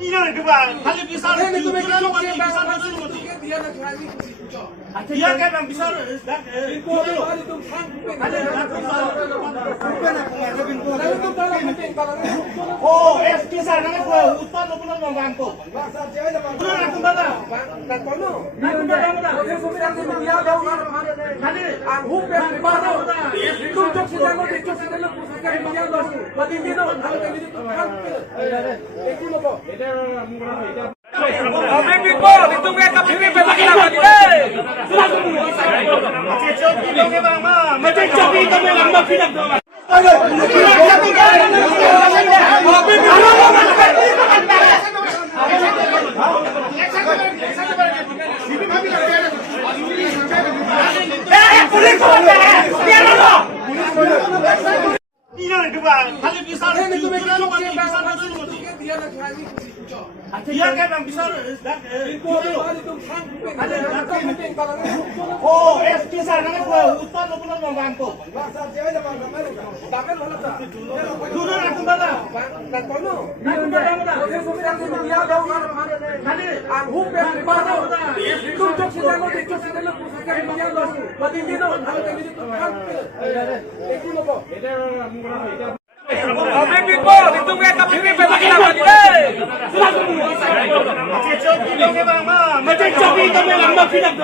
이년은 그봐 달리 비싸는 비싸는 거지 비싸는 거지 dia kan yang bisa oh es bisa kan gua utang lo belum ngangko udah aku mana dan kono aku mana dia jauh kali aku baru itu jok sedang kan dia lo badin dino itu lo Habib po, dito nga Habib pa lagi eh. Machichoki dito nga ma, machichoki dito nga lang magpinag. 이년은 그봐 달리 비싸는 dia kan yang bisa oh es bisa kan gua utang lo belum ngangko dulu aku mana dan kono aku mana dia jauh kali aku baru itu jok sedang kan dia lo badin dino itu lo Habib po, dito nga Habib pa lagi eh. Machichoki dito nga ma, machichoki dito nga lang magpinag.